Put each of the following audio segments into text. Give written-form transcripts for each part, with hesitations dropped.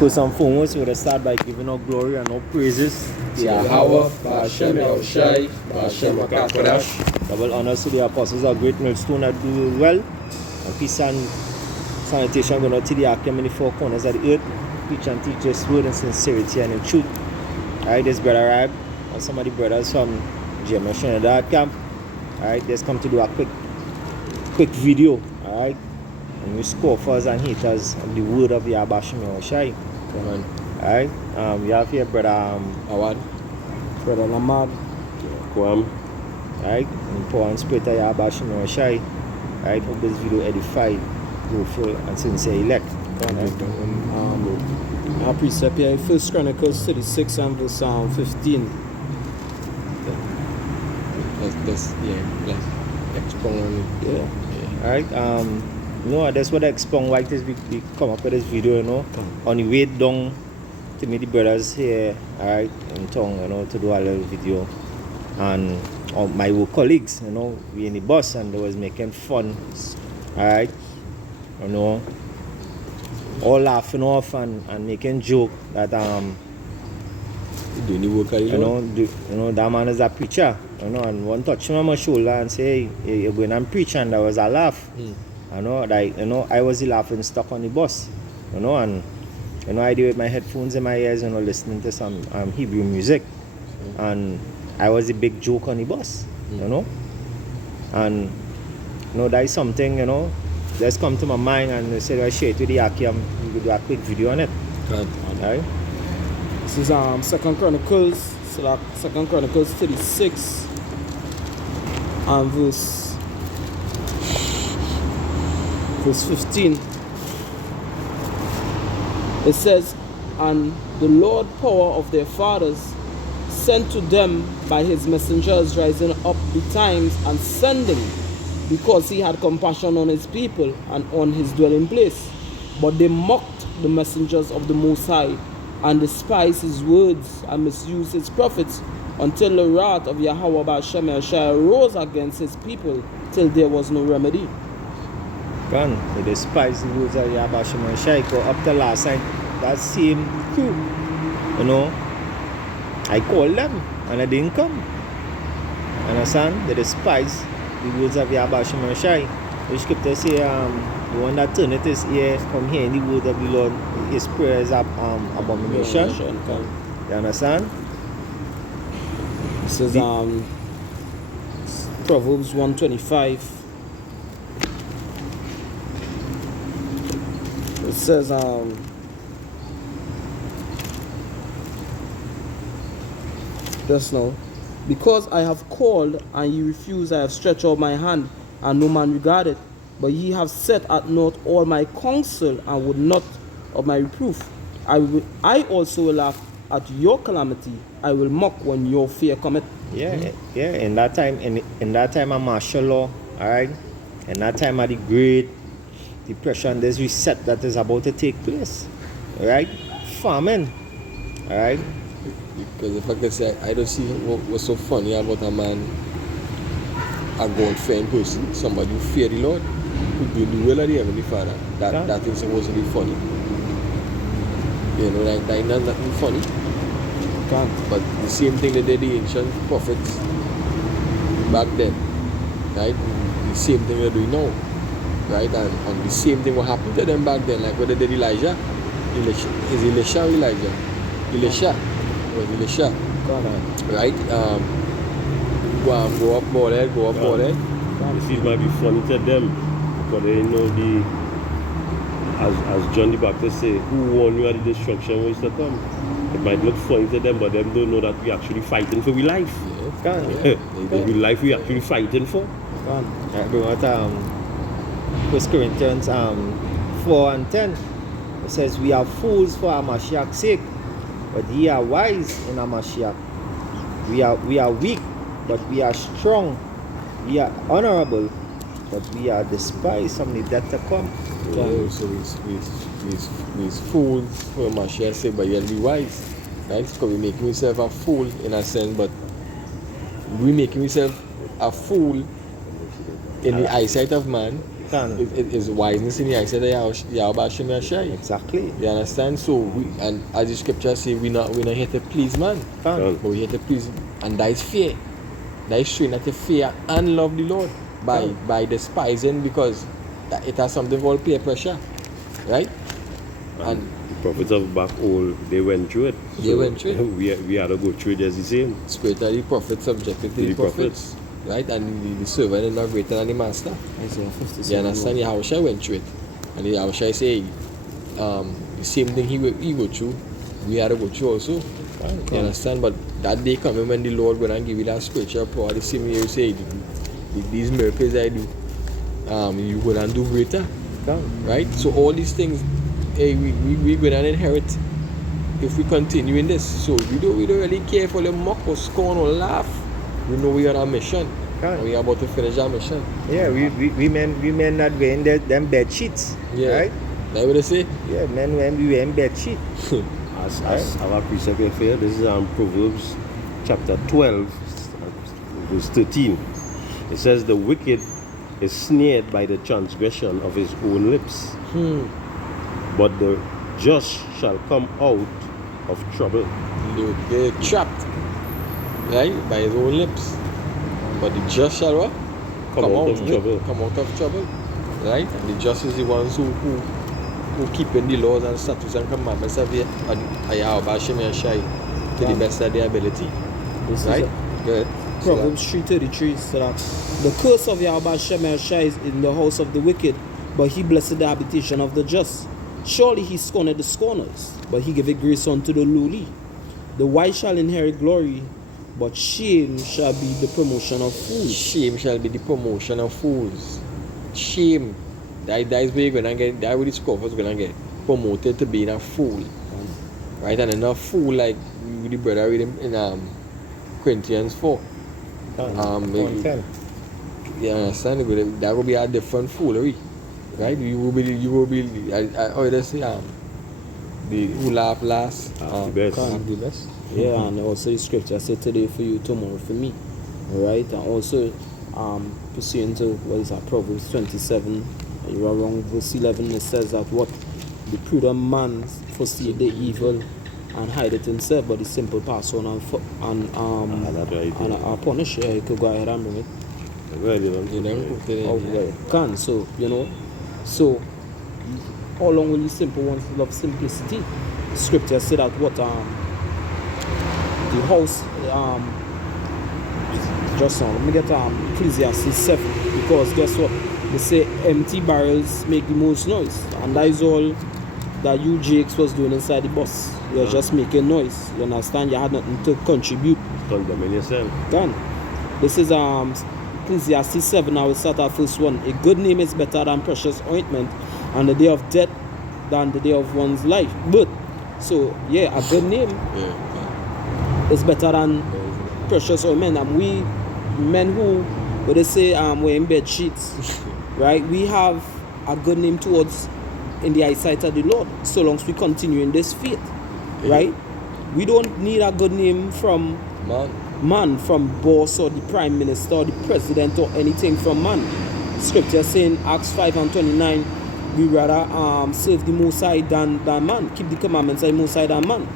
First and foremost, we will start by giving all glory and all praises to Yahweh, Ba'ashem Yahushai, Ba'ashem HaKadosh. Double honors to the apostles of Great Millstone that do well. And peace and sanitation going out to the Akim in the four corners of the earth. Preach and teach this word in sincerity and in truth. Alright, this brother Rab and some of the brothers from GMS Trinidad camp. Alright, just come to do a quick video. Alright. And we scoffers and haters of the word of Yahweh Shem Yahushai. Alright, we have here brother Awad, brother Lamad, Kwam. alright, and power and spirit of Yahweh Shem Yahushai. Alright, hope this video edified, fruitful and sincere elect. Our precept here, 1 Chronicles 36 and verse 15. Let's expound on it. Yeah. Alright, no, that's what I explain why this we come up with this video, you know. On the way down to meet the brothers here, alright, in town, you know, to do a little video. And my work colleagues, you know, we in the bus and they was making fun, alright, you know, all laughing off and making joke that Doing the work of the you Lord. know, that man is a preacher, you know, and one touch him on my shoulder and say, hey, you're going and preach, and there was a laugh. You know, like, you know, I was the laughing stock on the bus, you know, and, you know, I did with my headphones in my ears, you know, listening to some Hebrew music, and I was the big joke on the bus, you know, and, you know, that is something, you know, just come to my mind, and they said, I share it with the Akim, we could do a quick video on it, right? This is 2 Chronicles, so like 2 Chronicles 36 and verse 15. It says, and the Lord power of their fathers sent to them by his messengers, rising up betimes and sending, because he had compassion on his people and on his dwelling place. But they mocked the messengers of the Most High, and despised his words, and misused his prophets, until the wrath of Yahweh Ba'ashem Yahushai arose against his people, till there was no remedy. Gone. They despise the words of Yahweh Shem Yahushai. Go up to last night, that same crew, you know, I called them and I didn't come. Understand? They despise the words of Yahweh Shem Yahushai. The scripture say, the one that turneth his ear from hearing the word of the Lord, his prayer is abomination. You understand? This is Proverbs 125. It says, just now, because I have called and ye refuse, I have stretched out my hand, and no man regarded. But ye have set at naught all my counsel, and would not of my reproof. I also will laugh at your calamity. I will mock when your fear cometh. Yeah. In that time of martial law, alright, in that time of the great depression, there's reset that is about to take place, right? Famine, alright. Because if I could say, I don't see what's so funny about a man, a God-fearing person, somebody who fear the Lord, who do the will of the Heavenly Father. That is supposed to be funny. You know, like that is nothing funny. But the same thing that did the ancient prophets back then, right? The same thing they're doing now, right? And the same thing what happened to them back then, like what they did Elijah. Is Elisha or Elijah? Elisha. It was Elisha. Right? Go up more there. You see, it might be funny to them, but they know as John the Baptist say, who warned you of the destruction was to come. It might look funny to them, but them don't know that we actually fighting for we life. The life we actually fighting for. Bring out 1 Corinthians 4 and 10. It says, we are fools for our Mashiach's sake, but ye are wise in our Mashiach. We are weak, but we are strong. We are honorable, but we are despised from the death to come. So we fools for Mashiach's sake, but you'll be wise. Right? Because we making ourselves a fool in a sense, but we making ourselves a fool in the eyesight of man, it is wiseness in the eyes of Yahweh Hashem Yashai. Exactly. You understand? So and as the scripture say, we're not here to please man, but we're here to please, and that is fear. That is showing that you fear and love the Lord by despising, because it has something called peer pressure, right? And the prophets of back old, they went through it. They went through it. We had to go through it just the same. Spiritually, prophets subjected to the prophets. Right? And the servant is not greater than the master. Isaiah 57. You understand? Yahushua went through it. And Yahushua say, the same thing he go through, we had to go through also. You understand? But that day coming when the Lord going to give you that spiritual power, the same way you say, these miracles I do, you go and do greater. Right? So all these things, hey, we going to inherit if we continue in this. So we don't really care for the mock or scorn or laugh. We know we are on a mission. And we are about to finish our mission. Yeah, we men not wearing them bed sheets. Yeah. Right? That's what they say? Yeah, men when we wearing bed sheet. As our precept here, this is Proverbs chapter 12, verse 13. It says, the wicked is snared by the transgression of his own lips, but the just shall come out of trouble. They're trapped, right, by his own lips. But the just shall what? Come out of trouble. Come out of trouble, right? And the just is the ones who keeping the laws and statutes and commandments of Yahweh Hashem Yashai to the best of their ability. This right? is Good. Proverbs 3:33 says that the curse of Yahweh Hashem Yashai is in the house of the wicked, but he blessed the habitation of the just. Surely he scorned the scorners, but he giveth grace unto the lowly. The wise shall inherit glory, but shame shall be the promotion of fools. Shame shall be the promotion of fools. Shame. That is where you're gonna get. That where the scoffers gonna get promoted to being a fool, right? And enough fool like the brother read in Corinthians 4. You understand? That will be a different foolery, right? You will be. They say the who laugh last, the best. the best. Yeah, and also the scripture said today for you, tomorrow for me. Alright, and also pursuing to what is that, Proverbs 27, you are wrong, verse 11, it says that what the prudent man foresee the evil and hide it himself, but the simple pass on and punish. Yeah, you could go ahead and bring it. Well, Can so so how long will the simple ones love simplicity? Scripture said that what the house just now let me get Ecclesiastes 7, because guess what, they say empty barrels make the most noise, and that is all that you Jakes was doing inside the bus. You're just making noise, you understand? You had nothing to contribute. Condemning yourself. Done. This is Ecclesiastes 7. I will start at first one. A good name is better than precious ointment, and the day of death than the day of one's life. But so yeah, a good name is better than precious ointment. And we men who, what they say, wearing bed sheets, right? We have a good name towards in the eyesight of the Lord, so long as we continue in this faith, right? We don't need a good name from man, from boss or the prime minister or the president or anything from man. Scripture saying Acts 5:29, we rather serve the Most High than man, keep the commandments of the Most High than man,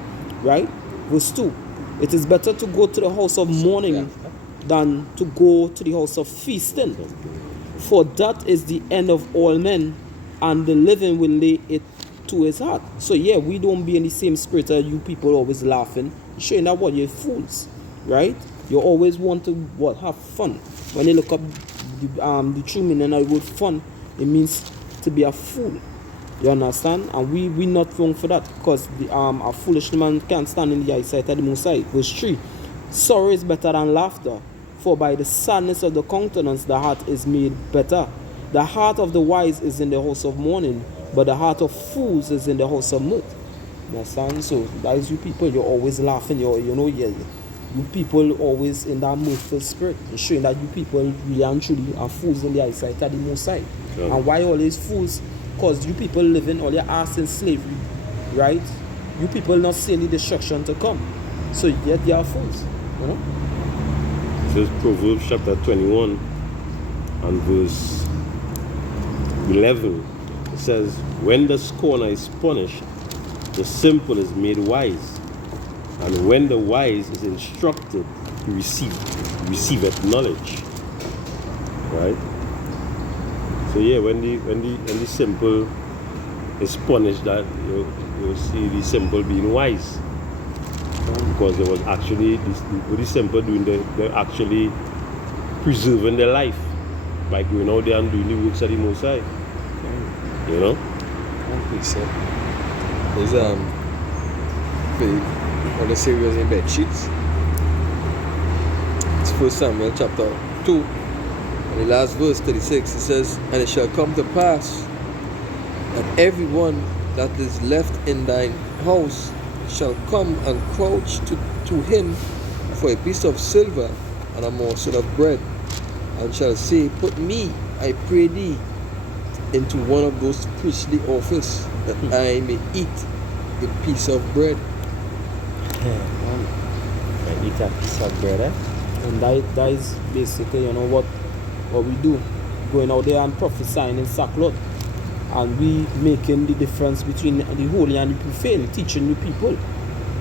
right? Verse 2, it is better to go to the house of mourning than to go to the house of feasting, for that is the end of all men, and the living will lay it to his heart. So yeah, we don't be in the same spirit as you people always laughing, showing that what you're fools, right? You always want to have fun. When you look up the true meaning of the word fun, it means to be a fool. You understand? And we not wrong for that, because a foolish man can't stand in the eyesight of the Most High. Verse 3, sorrow is better than laughter, for by the sadness of the countenance the heart is made better. The heart of the wise is in the house of mourning, but the heart of fools is in the house of mirth. You understand? So that is you people, you're always laughing, you people always in that mirthful spirit, showing that you people really and truly are fools in the eyesight of the Most High. Yeah. And why always fools? Because you people living all your ass in slavery, right? You people not seeing the destruction to come, so yet you are fools, This is Proverbs chapter 21 and verse 11, it says, when the scorner is punished, the simple is made wise. And when the wise is instructed, he receiveth knowledge. Right? So yeah, when the simple is punished, that you see the simple being wise. Because there was actually the simple doing they're actually preserving their life by going out there and doing the works of the Most High. You know? There's all the series in bed sheets. It's 1 Samuel chapter 2, and the last verse 36. It says, and it shall come to pass that everyone that is left in thine house shall come and crouch to him for a piece of silver and a morsel of bread, and shall say, put me, I pray thee, into one of those priestly office, that I may eat a piece of bread. I eat a piece of bread, eh? And that is basically, what we do, going out there and prophesying in sackcloth, and we making the difference between the holy and the profane, teaching you people,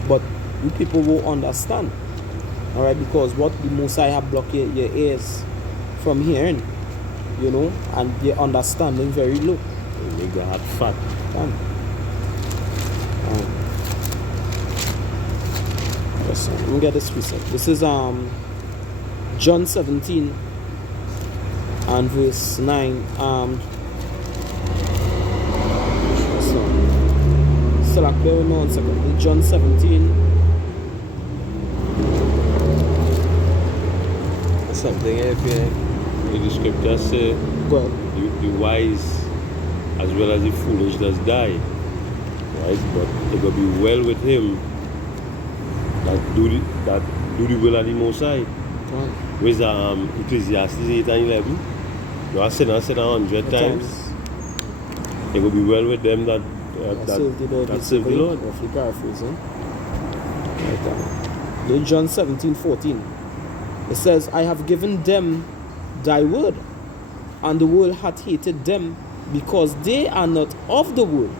but you people won't understand, all right? Because what the Most High have blocked your ears from hearing, and your understanding very low. You make the heart fat. Yes, let me get this precept. This is John 17 and verse 9. So like, bear with me 1 second. John 17. Something if The scriptures say, Well, the wise as well as the foolish does die. Right? But it will be well with him that do the will of the Most High. Where's Ecclesiastes 8 and 11? You are said 100 times. It will be well with them that serve the Lord. Roughly paraphrasing. Right. John 17:14. It says, I have given them thy word, and the world hath hated them, because they are not of the world,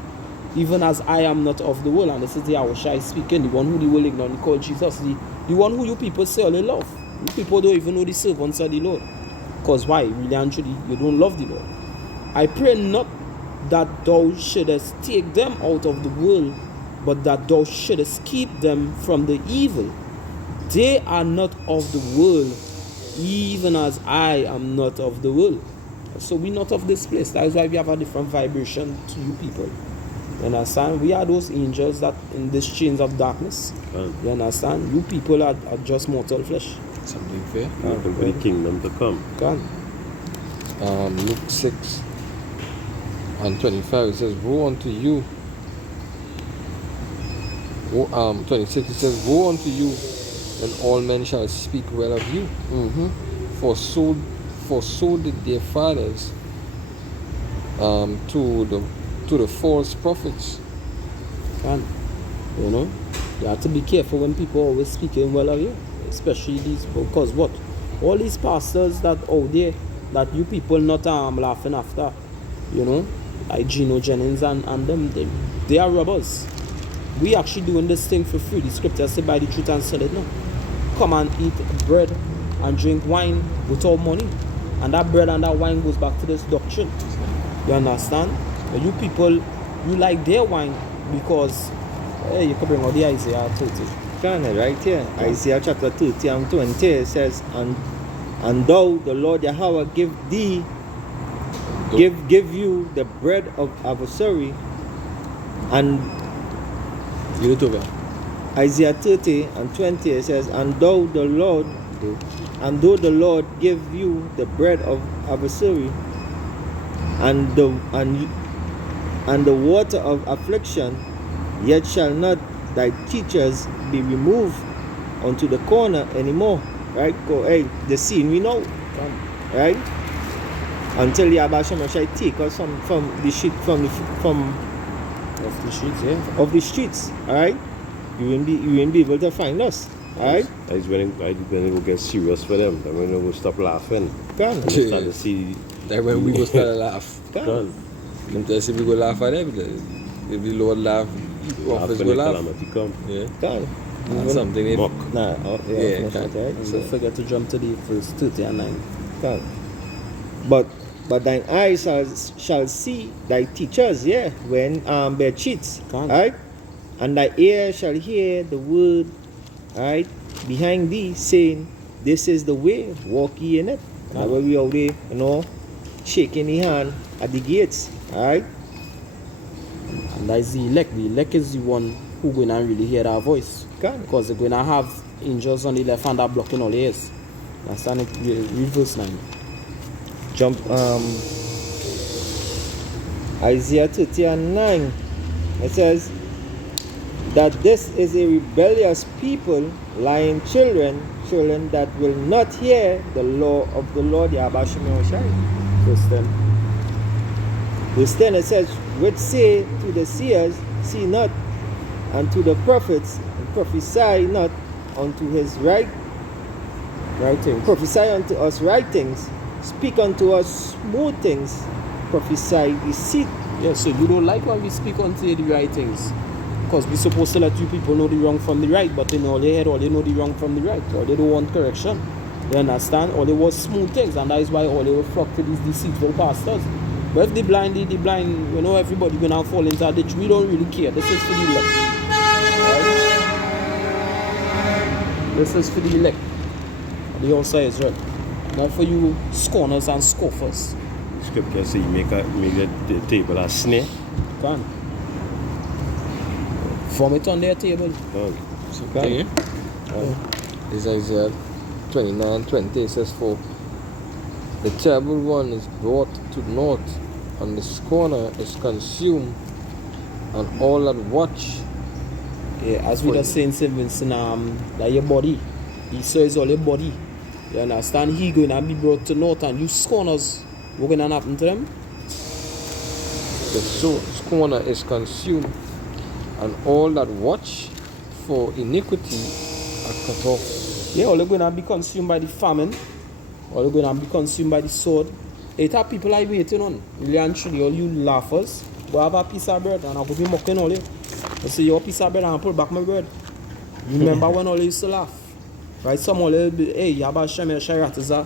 even as I am not of the world. And this is the Yahushai speaking, the one who the world ignore, he called Jesus, the one who you people say all you love. You people don't even know the servants of the Lord. Because why? Really and truly, you don't love the Lord. I pray not that thou shouldest take them out of the world, but that thou shouldest keep them from the evil. They are not of the world, even as I am not of the world. So we're not of this place. That is why we have a different vibration to you people. You understand? We are those angels that in this chains of darkness. You understand? You people are just mortal flesh. something fair. For the kingdom to come. Luke 6 and 25, it says, woe unto you. 26, it says, woe unto you when all men shall speak well of you. For so did their fathers to the false prophets. You know, you have to be careful when people always speaking well of you, especially these, because what? All these pastors that out there that you people not laughing after, you know, like Gino Jennings and them, they are robbers. We actually doing this thing for free. The scripture say, buy the truth and sell it now. Come and eat bread and drink wine without money, and that bread and that wine goes back to this doctrine. You understand? But you people, you like their wine because hey, you can bring out the Isaiah 30. Can right here, Isaiah chapter 30 and 20, it says, and thou, the Lord Yahweh, give you the bread of adversary, and You do it. Isaiah 30 and 20, it says, and though the Lord give you the bread of adversary, and the water of affliction, yet shall not thy teachers be removed unto the corner anymore. Right? Go, hey, the scene we know. Right? Until Yahweh shall take us from the street, from Of the streets, yeah. of the streets. Alright? You won't be able to find us. Alright? That's when it will get serious for them. Then when they will stop laughing. Can. And they start to see That when we will start to laugh. Done. Them tell us if we go laugh at them, if the Lord laugh, prophets After go the laugh. calamity come. Yeah. Can. That's something if Mock. Nah, Yeah, yeah, can. right? And don't forget to jump to the verse 30 and 9. Can. But thine eyes shall see thy teachers, yeah, when they're cheats, Can. right? And thy ear shall hear the word, right, behind thee, saying, this is the way, walk ye in it. That's why we out there, shaking the hand at the gates, right? And that is the elect. The elect is the one who going to really hear that voice. Can. Because they're going to have angels on the left hand that blocking all the ears. Understand it? Read verse 9. Jump Isaiah 30 and 9. It says that this is a rebellious people, lying children that will not hear the law of the Lord Yahweh Shai. Verse 10. Verse 10 it says, which say to the seers, see not, and to the prophets, and prophesy not unto his Writing. prophesy unto us right things, speak unto us smooth things, prophesy deceit. Yeah, so you don't like when we speak unto the right things. Because we're supposed to let you people know the wrong from the right, but in all their head, all they know the wrong from the right. Or they don't want correction. You understand? Or they want smooth things, and that is why all they will flock to these deceitful pastors. But if they blind, everybody gonna fall into a ditch. We don't really care. This is for the elect. Right? This is for the elect. The outside is right. Not for you scorners and scoffers. Scripture say make the table a snare. Can. Vomit on their table. Done. something, eh? It's Isaiah 29:20. It says, for the terrible one is brought to naught, and the scorner is consumed, and all that watch. Yeah, as we just saying, St. Vincent, that your body, he says all your body. You understand? He going to be brought to naught, and you scorners, what going to happen to them? The scorner is consumed, and all that watch for iniquity are cut off. Yeah, all they're going to be consumed by the famine, all they're going to be consumed by the sword. It are people I waiting on. Really and truly, all you laughers, go have a piece of bread, and I will be mocking all you. I say, your piece of bread, and I put back my bread. You remember when all you used to laugh? Right? Some all will be, hey, Yabba Shemir Shayatiza,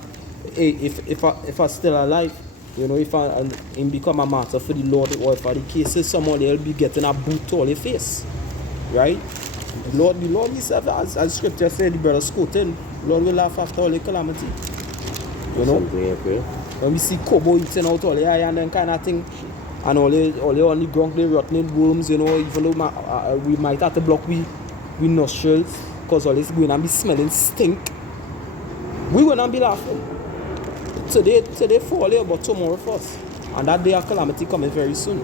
hey, if I still alive, you know, if I become a martyr for the Lord, or if the cases, some all they'll be getting a boot to all your face. Right? The Lord himself, as scripture said, the brother Scotin, Lord will laugh after all the calamity. You know? Something up here. When we see Kobo eating out all the eye and then kind of thing, and all the on the ground, the rotten worms, you know, even though we might have to block we nostrils, because all this going to be smelling stink, we will not be laughing. Today fall here, but tomorrow first. And that day of calamity coming very soon.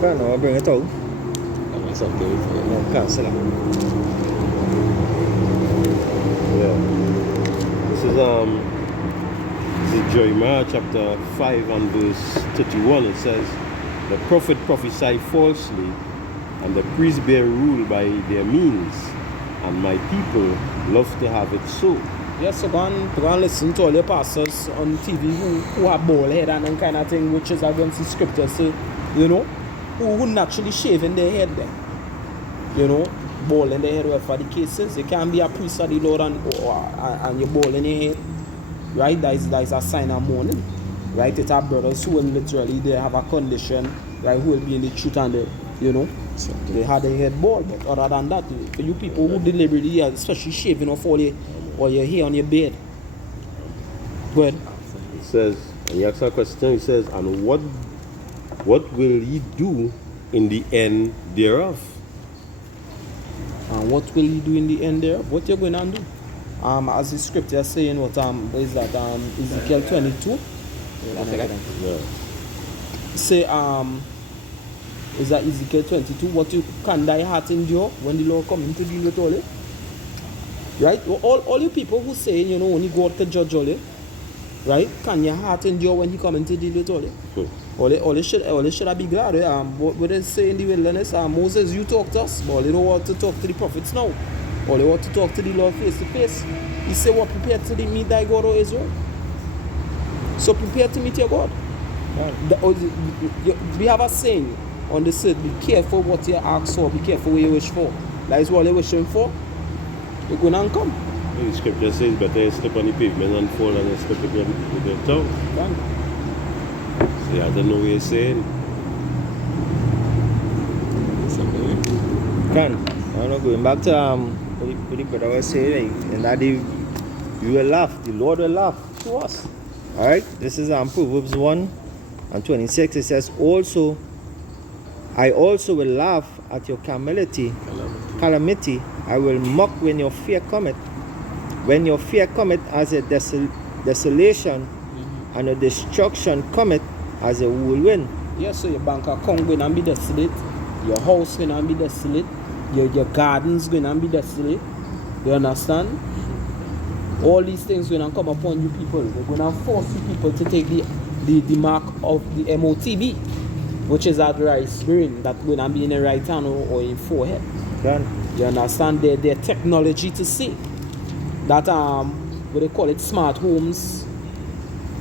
Can't no, bring it out. That's something. No, cancel it. Yeah. This is Jeremiah chapter 5 and verse 31. It says, the prophet prophesy falsely, and the priests bear rule by their means, and my people love to have it so. Yes, so go and listen to all your pastors on TV who have bald head and that kind of thing, which is against the scripture, so, you know, who naturally shaving their head then. You know, bald in their head, whatever the case is. You can't be a priest of the Lord and you're bald in your head. Right? That is a sign of mourning. Right? It's our brothers who will literally, they have a condition, right, who will be in the truth and the, you know, they had their head bald. But other than that, for you people who deliberately, especially shaving off all your hair on your bed. Good. It says, and he asks a question, he says, and what will ye do in the end thereof? And what will you do in the end thereof? What you're going to do? As the scripture is saying, what is that? Ezekiel 22. Yeah. Say, is that Ezekiel 22? What you can thy heart endure when the Lord comes to deal with all it? Right? All you people who say, you know, only God can judge all it. Right? Can your heart endure when He comes to deal with all it? All they should be glad. What they say in the wilderness, Moses, you talk to us, but they don't want to talk to the prophets now. Or they want to talk to the Lord face to face. He said, what, prepared to meet thy God, O Israel? So prepare to meet your God. We have a saying on the earth, be careful what you ask for, be careful what you wish for. That is what you're wishing for. You're going to come. The scripture says better you step on the pavement and fall than you step with your tongue. So you have to know what you're saying. I know, going back to what the brother was saying, like, and that you will laugh, the Lord will laugh to us. Alright, this is Proverbs 1:26. It says, I also will laugh at your calamity. I will mock when your fear cometh. When your fear cometh as a desolation, and your destruction cometh as a whirlwind. Yes, so your bank account going to be desolate, your house going to be desolate, your gardens going to be desolate. You understand? All these things going to come upon you people. They're going to force you people to take the mark of the MOTB, which is at the right brain, that going to be in the right hand or in forehead. You understand? Their technology to see that what they call it, smart homes.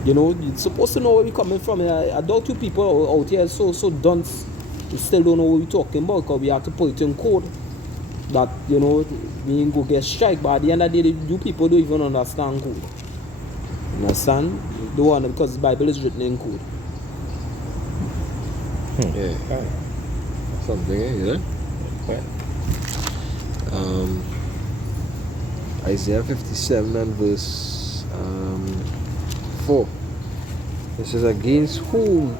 You know, you're supposed to know where we're coming from. I doubt you people out here so dunce. We still don't know what we're talking about because we have to put it in code. That, you know, we ain't go get strike. But at the end of the day, you people don't even understand code. You understand? You don't want to, because the Bible is written in code. Yeah. Something, you know? Isaiah 57 and verse 4. It says, against whom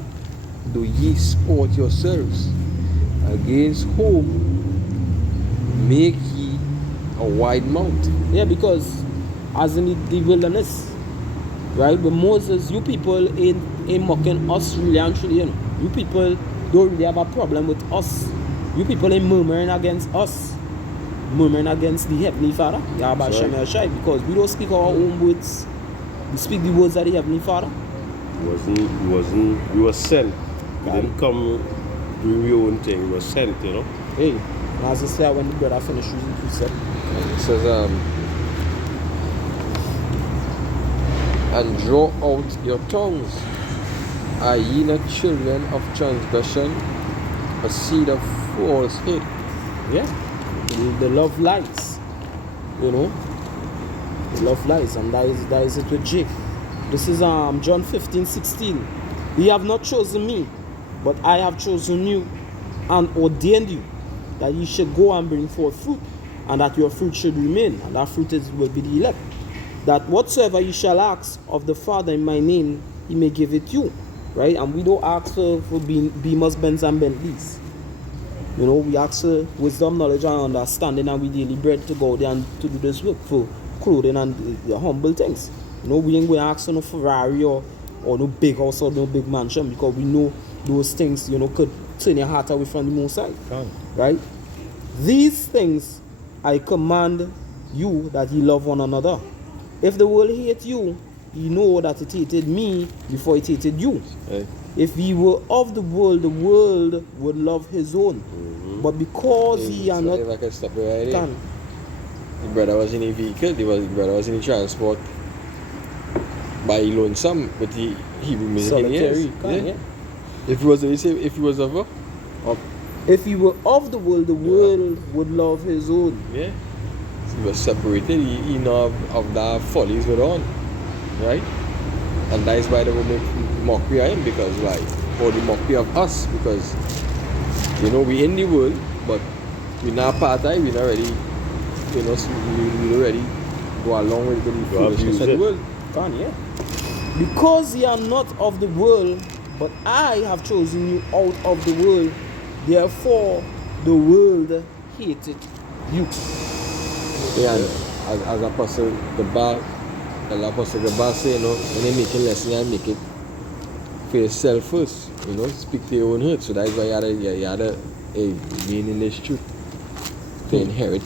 do ye sport yourselves? Against whom make ye a wide mouth? Yeah, because as in the wilderness, right, with Moses, you people ain't mocking us really and truly, you know. You people don't really have a problem with us. You people ain't murmuring against us. Murmuring against the Heavenly Father, Yahweh Shem Shai, because we don't speak our own words. We speak the words of the Heavenly Father. We were sent. We didn't come doing your own thing. We were sent, you know. Hey, as I said when the brother finished reading, he said, It says, and draw out your tongues. Are ye not children of transgression, a seed of falsehood? yeah, the love lies, you know. The love lies, and that is it with Jake. This is John 15:16. Ye have not chosen me, but I have chosen you and ordained you that ye should go and bring forth fruit, and that your fruit should remain, and that fruit will be the elect. That whatsoever you shall ask of the Father in my name, he may give it you. Right? And we don't ask for Beamers, Benz, and Bentleys. You know, we ask for wisdom, knowledge, and understanding, and we daily bread to go there and to do this work for clothing and the humble things. You know, we ain't going to ask for no Ferrari or no big house or no big mansion, because we know those things, you know, could turn your heart away from the Most High. Right? These things I command you, that ye love one another. If the world hate you, you know that it hated me before it hated you. Right. If ye were of the world would love his own. But because ye are not... If I can stop you right there. Can. The brother was in a vehicle, the brother was in the transport by lonesome, but he was making years. Yeah. If he was of If he were of the world would love his own. yeah. He was separated, he know of the follies were on. Right? And that is why they will make mockery of him, because why? Or the mockery of us, because you know we in the world, but we're not part of it, we're not ready, you know, we don't ready go along with the foolishness of the world. Because ye are not of the world, but I have chosen you out of the world, therefore the world hated you. Yeah, as Apostle Gabbar say, you know, when you make a lesson, you make it for yourself first. You know, speak to your own hurt. So that's why you had to being in this truth to inherit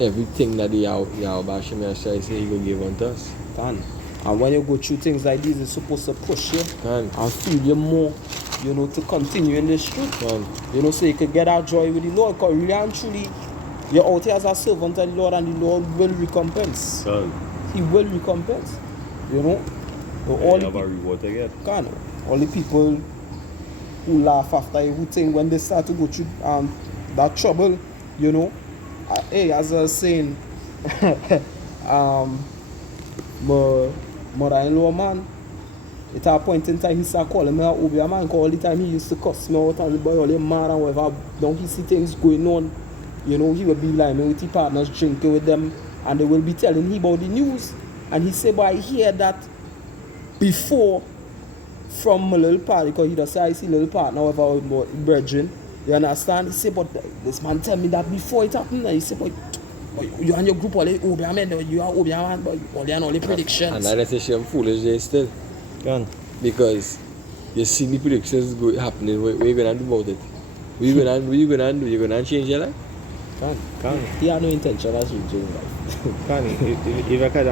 everything that the Yahweh Shem Yahshua say he will give unto us. And when you go through things like this, it's supposed to push you and feel you more, you know, to continue in this truth. You know, so you could get that joy with the Lord. Because really and truly, you're out here as a servant of the Lord, and the Lord will recompense. He will recompense. You know? So all you have a reward again. all the people who laugh after you, who think when they start to go through that trouble, you know. Hey, as I was saying, my mother-in-law man, at a point in time he started calling me a Obia man, because all the time he used to cuss me out and the boy all the mad and whatever. Now he see things going on, you know, he will be like me with his partners drinking with them and they will be telling him about the news. And he said, but I hear that before from my little partner, because he does say I see little partner with my brethren. You understand? He said, but this man tell me that before it happened. And he said, but you and your group all the Obia men, you are Obia man, but all the predictions. And I say I'm foolish there still. Gone. Because you see the predictions happening, what are you going to do about it? What you going to do? You're going to change your life? Can't. He had no intention of changing his life. Can't. If I can,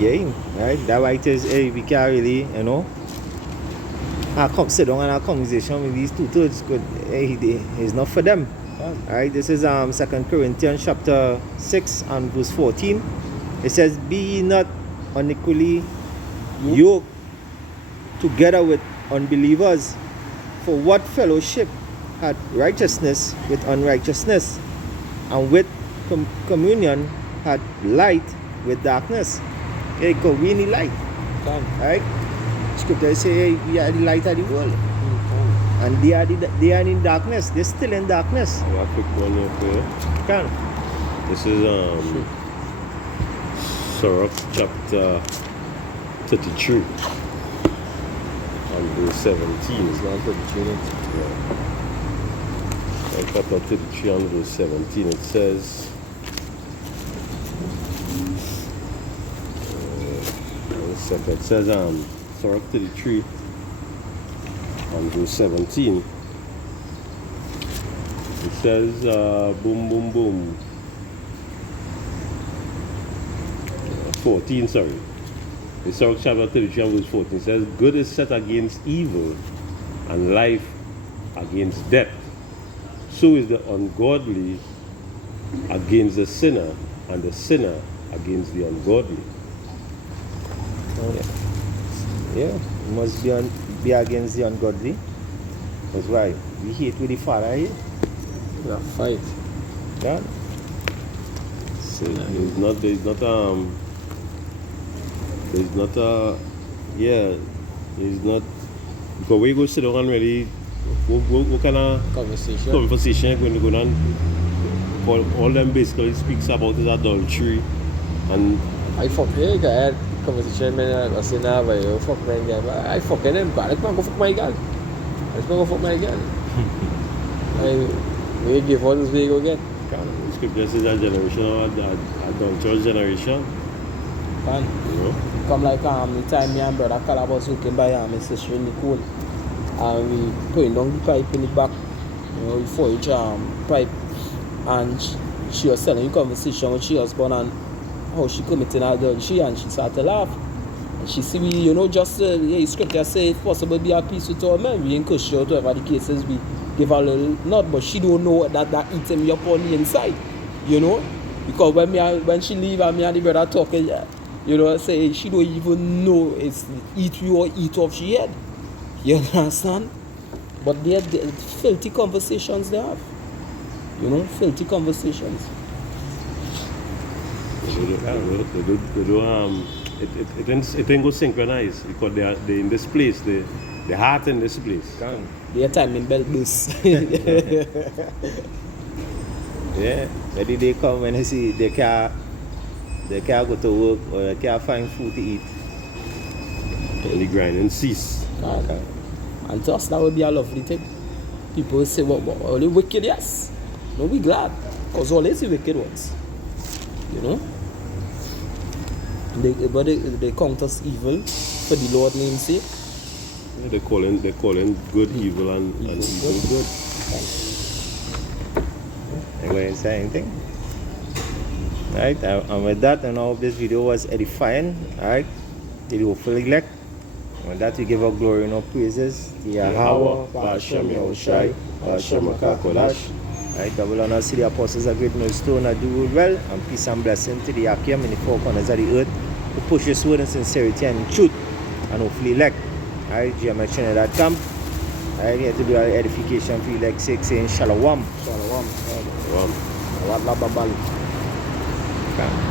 yeah, right? That why it is, hey, we can't really, you know, sit down and have a conversation with these two-thirds, because hey, it's not for them. Right? This is 2 Corinthians chapter 6 and verse 14. It says, be ye not unequally yoked together with unbelievers, for what fellowship had righteousness with unrighteousness, and with communion had light with darkness. Hey, because we need light. Right? Scripture say, hey, we are the light of the world. And they are in darkness. They're still in darkness. I got a quick one here for you. Can. This is Sirach chapter 33 and verse 17. It's not 33. Yeah. Chapter 33 and verse 17. It says, it says Sirach 33 and verse 17. It says, boom, boom, boom. 14, sorry. The Sirach chapter 33 and verse 14 says, good is set against evil, and life against death. So is the ungodly against the sinner, and the sinner against the ungodly. Yeah, it must be against the ungodly. That's why we hate with the Father here. Yeah, fight. Yeah. So there's not because we go sit down and really what kind of conversation going to go on. All them basically speaks about is adultery and I fuck you guy conversation man I say nah but you fuck my girl I fucking them but I can't go fuck my girl. I just go fuck my girl. We give all this we go get. Scripture says a generation of adulterous generation. Fun. You know? Come like the time me and brother Calabas looking by my sister Nicole, and we putting down the pipe in the back, you know, before each pipe, and she was telling the conversation with she husband and how she committed adultery, and she started to laugh. And she see we, you know, just scripture say if possible be at peace with all men, we encourage her, whatever the cases, we give her a little nod, but she don't know that eating me up on the inside, you know, because when she leave and me and the brother talking, you know, say she don't even know it's eat you or eat off she had. You understand? But they're filthy conversations they have. You know, filthy conversations. It ain't go synchronize because they're in this place, the heart in this place. Their time in Belbus. Yeah, maybe they come when they see they can't go to work or they can't find food to eat. And the grinding cease. Okay. And to us that would be a lovely thing. People say, well, only wicked, yes. No, we glad. Because always the wicked ones. You know? But they count us evil for the Lord's name's sake. Yeah, they're calling good evil and evil good. Anybody say anything? Right, and with that, and all this video was edifying. Alright, did you hopefully like? With that, we give our glory and our praises to Yahweh, Ba'ashem Yahushai, Ba'ashem Akakolash. Right, double honor to the apostles of great millstone that do well, and peace and blessing to the Akim in the four corners of the earth who push this word in sincerity and in truth. and hopefully elect. Alright, GMS Trinidad camp. I'm here to do an edification for elect sake saying Shalom. Shalom. Wow. Awat lababali. Okay.